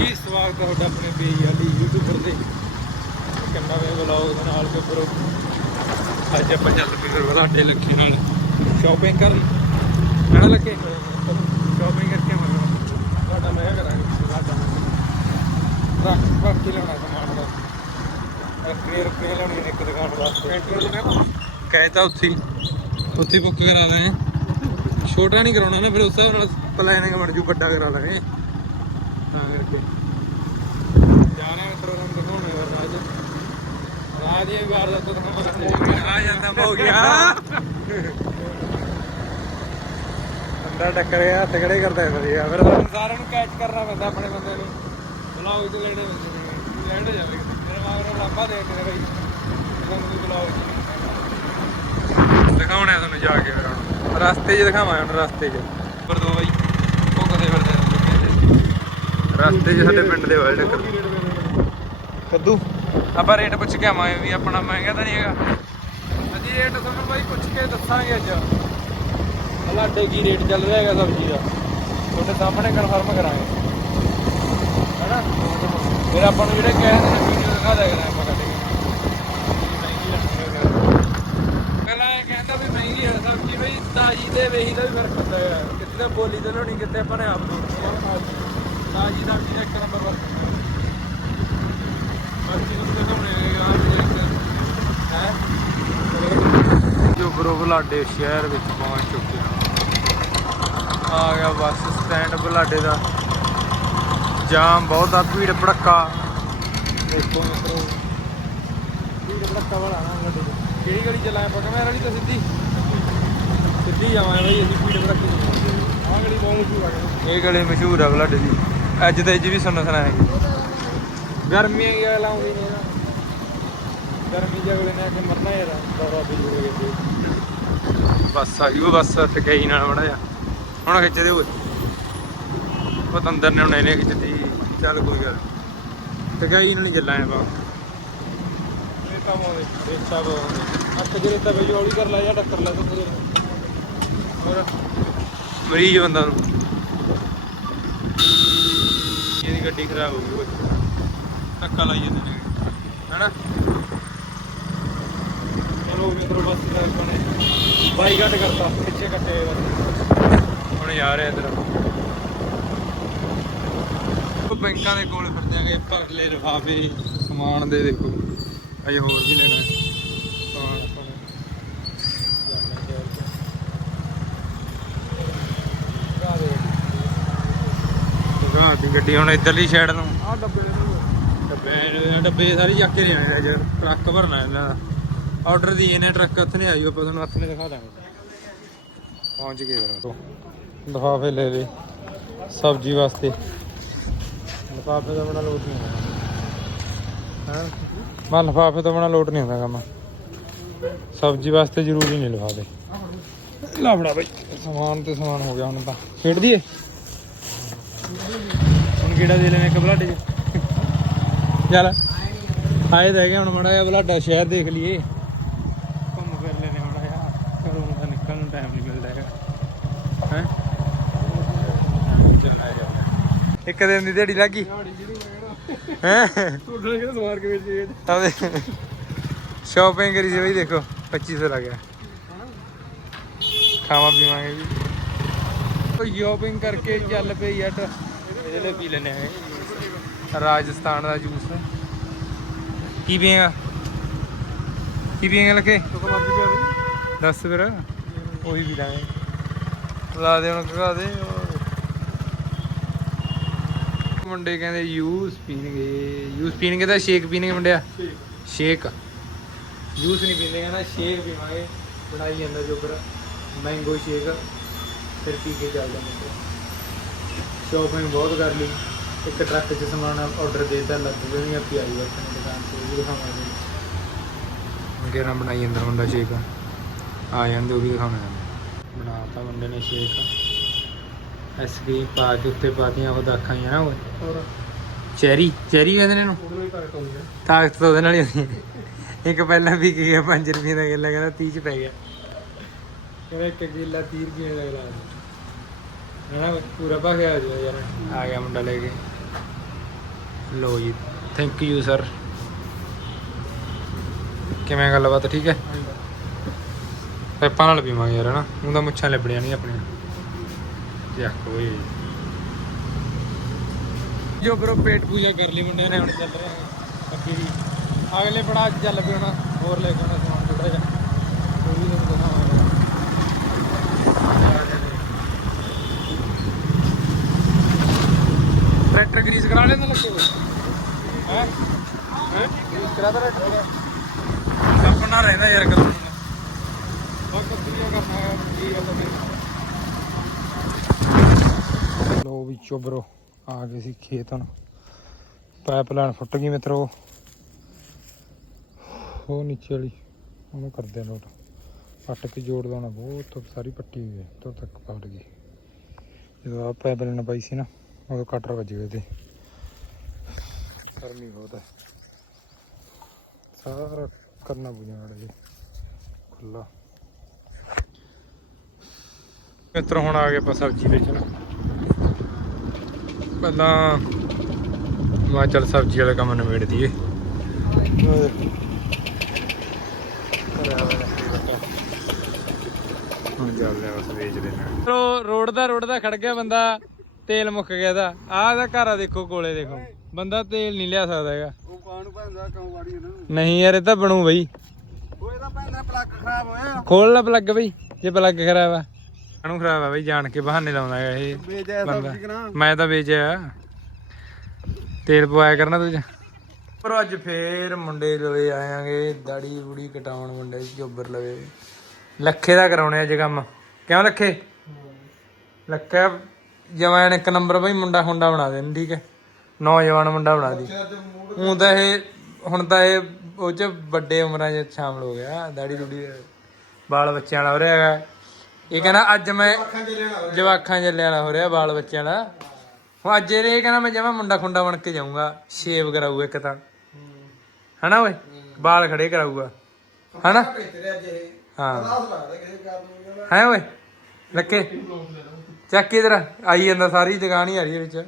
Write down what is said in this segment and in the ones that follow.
ਜੀ ਸਵਾਗਤ ਹੈ ਤੁਹਾਡਾ ਆਪਣੇ ਪੇਜ ਵਾਲੀ ਯੂਟਿਊਬਰ ਦੇ ਕਿੰਨਾ ਵੇ ਵਲੌਗ ਦੇ ਨਾਲ ਕੇ ਬਰੋ ਅੱਜ ਆਪਾਂ ਚੱਲ ਪਏ ਫਿਰ ਵਧਾਡੇ ਲੱਖੇ ਨਾਲ ਸ਼ਾਪਿੰਗ ਕਰਨ। ਮੈਂ ਲੱਗੇ? ਸ਼ਾਪਿੰਗ ਕਰਕੇ ਮੈਂ ਤੁਹਾਡਾ ਮੈਂ ਕਰਾਂਗੇ। ਤੁਹਾਡਾ ਰੱਖ ਬਾਕੀ ਲੈਣਾ ਸਮਾਨ ਦਾ। ਕਲੀਅਰ ਕਲੀਅਰ ਲੈਣੀ ਇੱਕ ਦੁਕਾਨ ਵਾਸਤੇ। ਕਹਿਤਾ ਉੱਥੇ ਉੱਥੇ ਬੁੱਕ ਕਰਾ ਦੇ ਛੋਟਾ ਨਹੀਂ ਕਰਾਉਣਾ ਨਾ ਫਿਰ ਉਸ ਹਿਸਾਬ ਨਾਲ ਪਲਾਨਿੰਗ ਬਣ ਜੂ ਵੱਡਾ ਕਰਾ ਦਾਂਗੇ ਤਾਂ ਕਰਕੇ ਜਾਣਾ ਮਿੱਤਰੋ ਨੂੰ ਦਿਖਾਉਣੇ ਹੋਰ ਰਾਜ। ਰਾਜ ਇਹ ਵਾਰ ਦਾ ਤੋਂ ਦਿਖਾਉਣਾ ਆ ਜਾਂਦਾ ਹੋ ਗਿਆ। ਅੰਦਰ ਟੱਕਰਿਆ ਹੱਥ ਖੜੇ ਕਰਦਾ ਹੈ ਵਧੀਆ। ਫਿਰ ਸਾਨੂੰ ਸਾਰਿਆਂ ਨੂੰ ਕੈਚ ਕਰਨਾ ਪੈਂਦਾ ਆਪਣੇ ਬੰਦੇ ਨੂੰ। ਬੁਲਾਓ ਤੇ ਲੈਣੇ ਪੈਂਦੇ ਜਾਵੇ। ਮੇਰੇ ਮਾਗਰੋਂ ਦੇ ਬਈ। ਤੁਹਾਨੂੰ ਦਿਖਾਉਣਾ ਤੁਹਾਨੂੰ ਜਾ ਕੇ ਫਿਰ। ਰਸਤੇ 'ਚ ਦਿਖਾਵਾਂ ਹੁਣ ਰਸਤੇ 'ਚ। ਪਰ ਦੋ ਬਾਈ। ਰਸਤੇ 'ਚ ਸਾਡੇ ਪਿੰਡ ਦੇ ਹੋਏ ਟੱਕਰ। ਕੱਦੂ। ਆਪਾਂ ਰੇਟ ਪੁੱਛ ਕੇ ਆਵਾਂਗੇ ਵੀ ਆਪਣਾ ਮਹਿੰਗਾ ਤਾਂ ਨਹੀਂ ਹੈਗਾ। ਅਸੀਂ ਰੇਟ ਤੁਹਾਨੂੰ ਬਾਈ ਪੁੱਛ ਕੇ ਦੱਸਾਂਗੇ ਅੱਜ। ਹਲਾਡੇ ਕੀ ਰੇਟ ਚੱਲ ਰਿਹਾ ਹੈਗਾ ਸਬਜ਼ੀ ਦਾ? ਤੁਹਾਡੇ ਸਾਹਮਣੇ ਕਨਫਰਮ ਕਰਾਂਗੇ। ਹੈਨਾ? ਫਿਰ ਆਪਾਂ ਨੂੰ ਜਿਹੜੇ ਕਹਿੰਦੇ ਨੇ ਵੀਡੀਓ ਦਿਖਾ ਦਿਆ ਕਰਾਂ ਆਪਾਂ ਕੱਢ ਕੇ। ਮਹਿੰਗੀ ਲੱਗਦੀ ਪਹਿਲਾਂ ਇਹ ਕਹਿੰਦਾ ਵੀ ਮਹਿੰਗੀ ਹੈ ਸਬਜ਼ੀ ਬਈ ਤਾਜੀ ਦੇ ਵੇਹੀ ਦਾ ਵੀ ਫ਼ਰਕ ਹੁੰਦਾ ਹੈ ਕਿਤੇ ਤਾਂ ਬੋਲੀ ਤੇ ਲਾਉਣੀ ਕਿਤੇ ਆਪਾਂ ਨੇ ਆਪ ਨੂੰ। ਤਾਜੀ ਸਬਜ਼ੀ ਦਾ ਇੱਕ ਨੰਬਰ ਬਾਕੀ ਹੈ? ਜੋ ਸ਼ਹਿਰ ਵਿੱਚ ਪਹੁੰਚ ਚੁੱਕੇ ਹਾਂ ਆ ਗਿਆ ਬੱਸ ਸਟੈਂਡ ਬਲਾਡੇ ਦਾ। ਜਾਮ ਬਹੁਤ ਆ ਭੀੜ ਭੜੱਕਾ। ਦੇਖੋ ਮਿੱਤਰੋ। ਭੀੜ ਭੜੱਕਾ ਵਾਲਾ ਨਾ ਗੱਡੀ ਕਿਹੜੀ ਗਲੀ ਚਲਾਏ ਪੱਕਾ ਮੈਂ ਵਾਲੀ ਤਾਂ ਸਿੱਧੀ। ਸਿੱਧੀ ਜਾਵਾਂਗੇ ਬਈ ਅਸੀਂ ਭੀੜ ਭੜੱਕੇ ਆਹ ਗਲੀ ਬਹੁਤ ਮਸ਼ਹੂਰ ਆ। ਇਹ ਗਲੀ ਮਸ਼ਹੂਰ ਆ ਬਲਾਡੇ ਦੀ। ਅੱਜ ਤੇ ਅੱਜ ਵੀ ਸੁਣਨਾ ਸੁਣਾ ਹੈਗੀ ਗਰਮੀਆਂ ਗੱਲ ਆਉਂਦੀ ਨੇ ਨਾ। ਗਰਮੀ ਜਗਲੇ ਨੇ ਕੇ ਮਰਨਾ ਯਾਰ ਦੌਰਾ ਵੀ ਹੋ ਗਿਆ ਬੱਸ ਆ ਗਈ ਉਹ ਬੱਸ ਟਕਈ ਨਾਲ ਬੜਾ ਜਾ ਹੁਣ ਖਿੱਚਦੇ ਹੋਏ। ਪਤੰਦਰ ਨੇ ਹੁਣ ਇਹਨੇ ਖਿੱਚਦੀ ਚੱਲ ਕੋਈ ਗੱਲ ਟਕਈ ਨਾਲ ਹੀ ਚੱਲਾਂ ਆ ਬਾ ਇਹ ਕੰਮ ਹੋਵੇ ਰੇਚਾ ਬੋ ਅੱਖ ਜਿਹੜੇ ਤਾਂ ਬਈ ਹੌਲੀ ਕਰ ਲੈ ਜਾਂ ਟੱਕਰ ਲੈ। ਤੂੰ ਹੋਰ ਮਰੀਜ਼ ਬੰਦਾ ਨੂੰ ਇਹਦੀ ਗੱਡੀ ਖਰਾਬ ਹੋ ਗਈ ਧੱਕਾ ਲਾਈ ਜਾਂਦੇ ਨੇ। ਹੈਨਾ? ਚਲੋ ਮਿੱਤਰੋ ਬਸ ਕਰ ਕੋਨੇ ਬਾਈ ਘੱਟ ਕਰਤਾ, ਪਿੱਛੇ ਕੱਟੇ ਹੁਣ ਜਾ ਰਹੇ ਇਧਰ। ਬੈਂਕਾਂ ਦੇ ਕੋਲ ਫਿਰਦੇ ਆਂਗੇ, ਭਰ ਲੈ ਲਿਫਾਫੇ ਸਮਾਨ ਦੇ ਦੇਖੋ। ਅਜੇ ਹੋਰ ਵੀ ਲੈਣਾ ਹਾਂ ਆਪਾਂ ਨੇ ਜਾਣਾ ਸ਼ਹਿਰ ਚ। ਦਿਖਾ ਦੇ ਦਿਖਾ ਦੀ ਗੱਡੀ ਹੁਣ ਇਧਰਲੀ ਸਾਈਡ ਨੂੰ। ਆ ਡੱਬੇ ਡੱਬੇ ਡੱਬੇ ਸਾਰੇ ਚੱਕ ਕੇ ਲਿਆਏਗਾ ਯਾਰ ਟਰੱਕ ਭਰਨਾ ਇਹਨਾਂ ਦਾ। ਆਰਡਰ ਦੀ ਇਹਨੇ ਟਰੱਕ ਹੱਥ ਨੇ ਆਈ ਆਪਾਂ ਤੁਹਾਨੂੰ ਨੇ ਦਿਖਾ ਦਾਂਗੇ। ਪਹੁੰਚ ਗਏ ਫਿਰ ਲਿਫਾਫੇ ਲੈ ਲੈ ਸਬਜ਼ੀ ਵਾਸਤੇ। ਲਿਫਾਫੇ ਤੋਂ ਬਣਾ ਲੋਟ ਨਹੀਂ ਹੁੰਦਾ। ਹਾਂ? ਮੈਂ ਲਿਫਾਫੇ ਤੋਂ ਬਣਾ ਲੋਟ ਨਹੀਂ ਹੁੰਦਾ ਕੰਮ। ਸਬਜ਼ੀ ਵਾਸਤੇ ਜ਼ਰੂਰੀ ਨਹੀਂ ਲਿਫਾਫੇ। ਲਾਵੜਾ ਬਈ। ਸਮਾਨ ਤੇ ਸਮਾਨ ਹੋ ਗਿਆ ਹੁਣ ਤਾਂ। ਖੇਡ ਦਈਏ? ਹੁਣ ਕਿਹੜਾ ਦੇ ਲੈਣੇ ਇੱਕ ਬਲਾਡੇ ਚ? ਚੱਲ। ਆਏ ਤਾਂ ਹੈਗੇ ਹੁਣ ਮੜਾ ਜਿਹਾ ਬਲਾਡਾ ਸ਼ਹਿਰ ਦੇਖ ਲਈਏ। ਘੁੰਮ ਫਿਰ ਲੈਨੇ ਮੜਾ ਜਿਹਾ। ਘਰੋਂ ਤਾਂ ਨਿਕਲਣ ਨੂੰ ਟਾਈਮ ਨਹੀਂ ਮਿਲਦਾ ਹੈਗਾ। ਹੈ? ਇੱਕ ਦਿਨ ਦੀ ਦਿਹਾੜੀ ਲੱਗੀ ਹੈ? ਕਹਿੰਦਾ ਤੁਹਾਡਾ ਕਿਹੜਾ ਸਵਾਰ ਕੇ ਵਿੱਚ ਇਹ ਆਵੇ ਸ਼ਾਪਿੰਗ ਕਰੀ ਸੀ ਬਈ ਦੇਖੋ 2500 ਲੱਗ ਗਿਆ। ਖਾਵਾਂ ਪੀਵਾਂਗੇ ਜੀ ਸ਼ਾਪਿੰਗ ਕਰਕੇ ਚੱਲ ਪਈ ਜੱਟ। ਇਹਦੇ ਲਈ ਪੀ ਲੈਨੇ ਆ ਰਾਜਸਥਾਨ ਦਾ ਜੂਸ। ਕੀ ਪੀਏਗਾ? ਕੀ ਪੀਏਗਾ ਬਈ ਦੱਸ ਫਿਰ। ਉਹੀ ਪੀ ਲਾਂਗੇ ਲਾ ਦੇ ਹੁਣ ਕਹਾ ਦੇ। ਮੁੰਡੇ ਕਹਿੰਦੇ ਜੂਸ ਪੀਣਗੇ। ਜੂਸ ਪੀਣਗੇ ਤਾਂ ਸ਼ੇਕ ਪੀਣਗੇ ਮੁੰਡਿਆ। ਸ਼ੇਕ। ਜੂਸ ਨਹੀਂ ਪੀਂਦੇ ਕਹਿੰਦਾ ਸ਼ੇਕ ਪੀਵਾਂਗੇ। ਬਣਾਈ ਜਾਂਦਾ ਜੋਗਰ। Mango shake. ਫਿਰ ਪੀ ਕੇ ਚੱਲਦਾ ਮਿੱਤਰ ਸ਼ਾਪਿੰਗ ਬਹੁਤ ਕਰ ਲਈ। ਇੱਕ ਟਰੱਕ 'ਚ ਸਮਾਨ ਆਰਡਰ ਦੇਤਾ ਲੱਗ ਜਿਹੜੀਆਂ ਪਿਆਈ ਵਰਤਨ ਦੁਕਾਨ ਤੇ ਵੀ ਦਿਖਾਵਾਂਗੇ। ਗੇਰਾ ਬਣਾਈ ਜਾਂਦਾ ਮੁੰਡਾ ਸ਼ੇਕ। ਆ ਜਾਂਦੇ ਉਹ ਵੀ ਦਿਖਾਉਣਾ ਬਣਾਤਾ ਮੁੰਡੇ ਨੇ ਸ਼ੇਕ। ਐਸਕ੍ਰੀਮ ਪਾ ਕੇ ਉੱਤੇ ਪਾਤੀਆਂ ਉਹ ਦਾਖਾਂ ਹੀ ਆ ਨਾ ਉਹ। ਹੋਰ? ਚੈਰੀ? ਚੈਰੀ ਕਹਿੰਦੇ ਨੇ? ਹੀ ਤਾਕਤ ਤਾਂ ਉਹਦੇ ਨਾਲ ਹੀ ਹੁੰਦੀ ਹੈ ਇੱਕ ਪਹਿਲਾਂ ਵੀ ਗਿਆ 5 ਰੁਪਏ ਦਾ ਕਿੱਲਾ ਕਹਿੰਦਾ 30 ਚ ਪੈ ਗਿਆ। ਕਹਿੰਦਾ ਇੱਕ ਕਿੱਲਾ 30 ਰੁਪਏ ਦਾ ਹੈ ਨਾ ਪੂਰਾ ਭਾਗਿਆ ਹੋ ਜਾਊਗਾ ਯਾਰ। ਆ ਗਿਆ ਮੁੰਡਾ ਲੈ ਕੇ। ਲੋ ਜੀ ਥੈਂਕ ਯੂ ਸਰ ਕਿਵੇਂ ਗੱਲਬਾਤ? ਠੀਕ ਹੈ? ਪੈਪਾਂ ਨਾਲ ਪੀਵਾਂਗੇ ਯਾਰ, ਹਨਾ? ਉਹਦਾ ਮੁੱਛਾਂ ਲੱਭਣੀਆਂ ਨਹੀਂ ਆਪਣੀਆਂ। ਚੱਕ ਓਏ ਜੋ ਬਰੋ ਪੇਟ ਪੂਜਾ ਕਰ ਲਈ ਮੁੰਡਿਆਂ ਨੇ, ਹੁਣ ਚੱਲ ਰਿਹਾ। ਅੱਗੇ ਵੀ। ਅਗਲੇ ਬੜਾ ਚੱਲ ਪਿਆ ਹੋਣਾ, ਹੋਰ ਲੈ ਕੇ ਆਉਣਾ ਸਮਾਨ ਥੋੜਾ ਜਿਹਾ ਉਹ ਵੀ ਤੁਹਾਨੂੰ ਦਿਖਾਵਾਂਗਾ ਟਰੈਕਟਰ ਗਰੀਸ ਲੱਗੇ ਹੋਏ? ਹੈ? ਹੈ? ਗਰੀਸ ਦਾ ਟਰੈਕਟਰ ਆਪਣਾ ਰਹਿੰਦਾ ਯਾਰ ਕਦੋਂ ਬਹੁਤ ਕੁਝ ਕਰਨਾ ਕੀ ਗੱਲ ਹੈ ਲੋ ਵੀ ਚੋਬਰੋ ਆ ਗਏ ਸੀ ਖੇਤ ਹੁਣ। ਪਾਈਪਲਾਈਨ ਫੁੱਟ ਗਈ ਮਿੱਤਰੋ। ਉਹ ਨੀਚੇ ਵਾਲੀ ਉਹਨੂੰ ਕਰਦੇ ਆ ਲੋਟ। ਪੱਟ ਕੇ ਜੋੜ ਦੇਣਾ ਬਹੁਤ ਸਾਰੀ ਪੱਟੀ ਹੋਈ ਹੈ ਤੋਂ ਤੱਕ ਪੱਟ ਗਈ। ਜਦੋਂ ਆ ਪਾਈਪਲਾਈਨ ਪਾਈ ਸੀ ਨਾ, ਉਦੋਂ ਕਟਰ ਵੱਜ ਗਏ ਤੇ। ਗਰਮੀ ਬਹੁਤ। ਹੈ ਸਾਰਾ ਕਰਨਾ ਪੁਜਾਣਾ ਜੀ। ਖੁੱਲਾ ਮਿੱਤਰ, ਹੁਣ ਆ ਗਏ ਆਪਾਂ ਸਬਜ਼ੀ ਵੇਚਣ। ਪਹਿਲਾਂ ਮੈਂ ਚੱਲ ਸਬਜ਼ੀ ਵਾਲਾ ਕੰਮ ਨਿਬੇੜ ਦਈਏ। ਹੁਣ ਚੱਲਦੇ ਆ ਬਸ ਵੇਚਦੇ ਨੇ ਰੋਡ ਦਾ ਰੋਡ ਦਾ ਖੜ ਗਿਆ ਬੰਦਾ, ਤੇਲ ਮੁੱਕ ਗਿਆ ਦਾ ਆਹ ਦਾ ਘਰ ਆ ਦੇਖੋ, ਕੋਲੇ ਦੇਖੋ। ਬੰਦਾ ਤੇਲ ਨਹੀਂ ਲਿਆ ਸਕਦਾ ਹੈਗਾ। ਉਹ ਵਾੜੀ ਨਹੀਂ ਯਾਰ ਇਹ ਤਾਂ ਬਣੂ ਬਈ। ਉਹ ਇਹਦਾ ਪੈਂਦਾ ਪਲੱਗ ਖਰਾਬ ਹੋਇਆ। ਖੋਲ ਲੈ ਪਲੱਗ ਬਈ ਜੇ ਪਲੱਗ ਖਰਾਬ ਆ। ਇਹਨੂੰ ਖਰਾਬ ਆ ਬਈ ਜਾਣ ਕੇ ਬਹਾਨੇ ਲਾਉਂਦਾ ਹੈਗਾ ਇਹ ਵੇਚ ਆਇਆ ਬੰਦਾ। ਸਬਜ਼ੀ ਕਰਾਂ। ਮੈਂ ਤਾਂ ਵੇਚਿਆ। ਤੇਲ ਪਵਾਇਆ ਕਰਨਾ ਤੂੰ ਪਰ ਅੱਜ ਫੇਰ ਮੁੰਡੇ ਲਵੇ ਆਇਆਂਗੇ ਦਾੜੀ ਬੁੜੀ ਕਟਾਉਣ ਮੁੰਡੇ ਜੋਬਰ ਲਵੇ। ਲੱਖੇ ਦਾ ਕਰਾਉਣੇ ਅੱਜ ਕੰਮ। ਕਿਉਂ ਲੱਖੇ? ਲੱਖਾ ਜਵਾਨ ਇੱਕ ਨੰਬਰ ਬਈ ਮੁੰਡਾ ਹੁੰਡਾ ਬਣਾ ਦੇਣ ਠੀਕ ਹੈ? ਨੌਜਵਾਨ ਮੁੰਡਾ ਬਣਾ ਦੀ ਹੁਣ ਤਾਂ ਇਹ ਹੁਣ ਤਾਂ ਇਹ ਉਹ ਚ ਵੱਡੇ ਉਮਰਾਂ 'ਚ ਸ਼ਾਮਲ ਹੋ ਗਿਆ ਦਾੜੀ ਦੂੜੀ ਬਾਲ ਬੱਚਿਆਂ ਵਾਲਾ ਹੋ ਰਿਹਾ ਹੈਗਾ। ਇਹ ਕਹਿੰਦਾ ਅੱਜ ਮੈਂ ਜਵਾਖਾਂ ਜੱਲੇ ਵਾਲਾ ਹੋ ਰਿਹਾ। ਬਾਲ ਬੱਚਿਆਂ ਵਾਲਾ। ਹੁਣ ਅੱਜ ਇਹ ਕਹਿੰਦਾ ਮੈਂ ਜਮਾ ਮੁੰਡਾ ਖੁੰਡਾ ਬਣ ਕੇ ਜਾਊਂਗਾ ਸ਼ੇਵ ਕਰਾਊਗਾ ਇੱਕ ਤਾਂ। ਹਨਾ ਓਏ? ਬਾਲ ਖੜੇ ਕਰਾਊਗਾ। ਹਨਾ? ਹਾਂ। ਹੈ ਓਏ? ਲੱਕੇ? ਚੱਕ ਇਧਰ ਆਈ ਜਾਂਦਾ ਸਾਰੀ ਦੁਕਾਨ ਹੀ ਆ ਰਹੀ ਹੈ ਵਿੱਚ।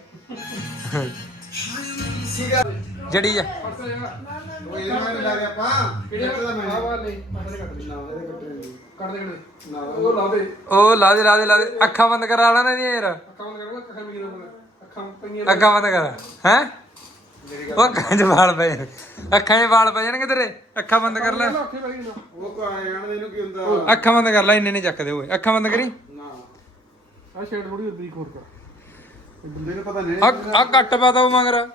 ਜੜੀ ਜਾ ਉਹ ਇਹਦੇ ਨਾਲ ਲੱਗ ਗਿਆ ਪਾ ਕਿਹੜੇ ਦਾ ਮੈਂ ਆਵਾ ਨਹੀਂ ਮਾਰੇ ਕੱਟ ਦੇ ਨਾ ਇਹਦੇ ਕੱਟੇ ਨਹੀਂ ਕੱਟ ਦੇ ਕੱਟ ਨਾ ਉਹ ਲਾ ਦੇ ਉਹ ਲਾ ਦੇ ਲਾ ਦੇ। ਲਾ ਦੇ ਅੱਖਾਂ ਬੰਦ ਕਰਾ ਲਾ ਨਾ ਇਹਦੀਆਂ ਯਾਰ। ਅੱਖਾਂ ਬੰਦ ਕਰੂੰਗਾ ਅੱਖਾਂ ਮੀਰ ਅੱਖਾਂ ਪਈਆਂ ਅੱਖਾਂ ਬੰਦ ਕਰ। ਹੈ? ਉਹ ਅੱਖਾਂ 'ਚ ਵਾਲ ਪਏ। ਅੱਖਾਂ 'ਚ ਵਾਲ ਪੈ ਜਾਣਗੇ ਤੇਰੇ। ਅੱਖਾਂ ਬੰਦ ਕਰ ਲੈ। ਉਹ ਕੋ ਆ ਜਾਣ ਇਹਨੂੰ ਕੀ ਹੁੰਦਾ ਅੱਖਾਂ ਬੰਦ ਕਰ ਲੈ ਇੰਨੇ ਨਹੀਂ ਚੱਕਦੇ ਓਏ। ਅੱਖਾਂ ਬੰਦ ਕਰੀ। ਨਾ ਆ ਸ਼ੇਡ ਥੋੜੀ ਬਰੀਕ ਹੋਰ ਕਰ ਬੰਦੇ ਨੂੰ ਪਤਾ ਨਹੀਂ ਆ ਆ ਕੱਟ ਪਾਤਾ ਉਹ ਮਗਰ।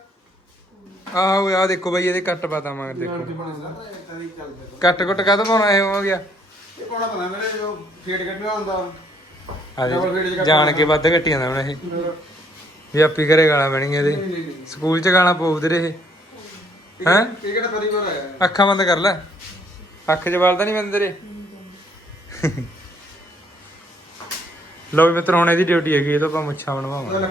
ਆਹੋ ਆ ਦੇਖੋ ਬਾਈ ਇਹਦੇ ਕੱਟ ਪਾ ਦਾਂਗੇ ਦੇਖੋ। ਕੱਟ ਕੁੱਟ ਕਾ ਪਾਉਣਾ ਇਹ ਹੋ ਗਿਆ। ਇਹ ਪਾਉਣਾ ਪਤਾ ਮੇਰੇ ਜੋ ਫੇਟ ਕੱਢਣਾ ਹੁੰਦਾ। ਹਾਂਜੀ ਜਾਣ ਕੇ ਵੱਧ ਘਟੀਆਂ ਦਾ ਹੁਣ ਇਹ। ਵੀ ਆਪੀ ਘਰੇ ਗਾਲਾਂ ਪੈਣੀਆਂ ਇਹਦੇ। ਸਕੂਲ ਚ ਗਾਲਾਂ ਪਾਉਦੇ ਰਹੇ ਹੈ ਇਹ ਕਿਹੜਾ ਪਰਿਵਾਰ ਆਇਆ? ਅੱਖਾਂ ਬੰਦ ਕਰ ਲੈ। ਅੱਖ ਜਵਾਲ ਤਾਂ ਨਹੀਂ ਬੰਦ ਤੇਰੇ। ਲੋ ਵੀ ਮਿੱਤਰ ਹੁਣ ਇਹਦੀ ਡਿਊਟੀ ਹੈਗੀ ਇਹ ਤਾਂ ਆਪਾਂ ਮੁੱਛਾਂ ਬਣਵਾਵਾਂਗੇ।